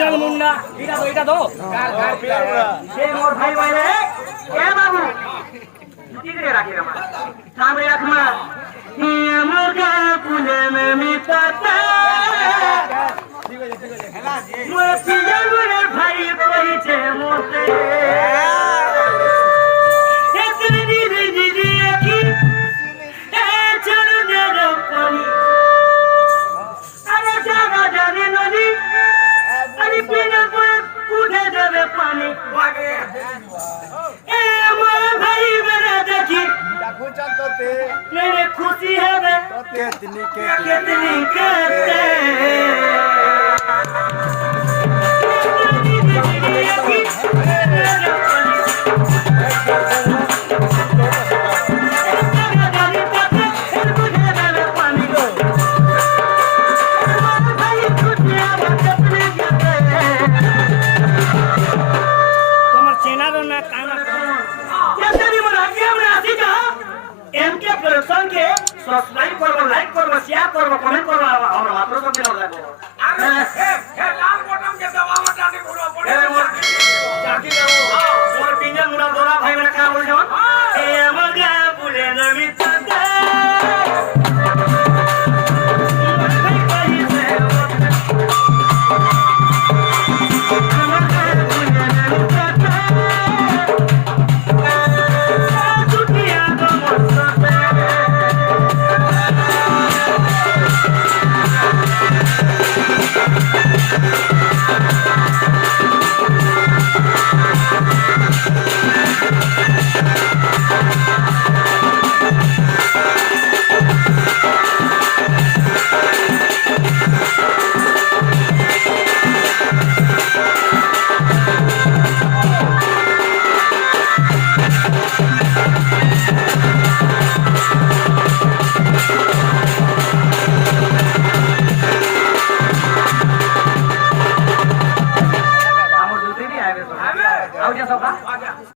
পিঞ্জল মুন্ডা এটা তো সে মোর ভাই বলে এ বাবু জুতি করে রাখি রে মা সামনে রাখমা মুর্গা কুলে মে মিটাতা মোর পিঞ্জল ভাই কইছে মোতে मेरे खुशी है वे कितनी कहते তোমার চেনার না কানা এমকে প্রসঙ্গে সাবস্ক্রাইব করব লাইক করব শেয়ার করব কমেন্ট করব আমরা মাত্র তো দিন লাগবে আরে এ লাল বটন কে দাও আমার জানি বলো পড়ে জাকি দাও মোর পিঞ্জল মুড়া দোরা ভাই মানে কা বলছো এ আমার গা বলে নবি তাতে आओ जा सब